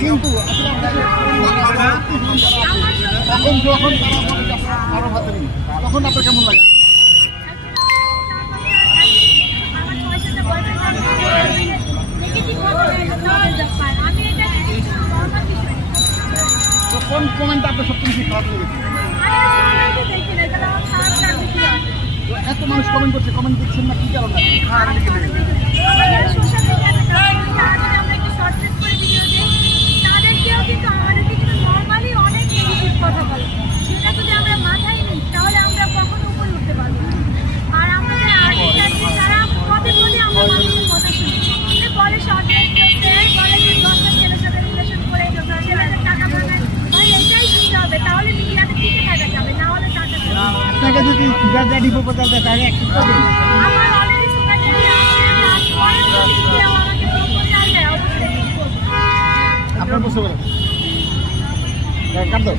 কিন্তু এখন যখন তারা বলে যে আরো হাতে নেই, তখন আপনার কেমন লাগে? তো কোন কমেন্টটা আপনার সবচেয়ে বেশি খারাপ লেগেছে? তো এত মানুষ কমেন্ট করছে, কমেন্ট দিচ্ছেন না কি কারণে? আপনাকে যদি সুগার ড্যাডি প্রপোজাল দেয় তাহলে অ্যাকসেপ্ট করবেন? আপনার বসে বলেন কাট দাও।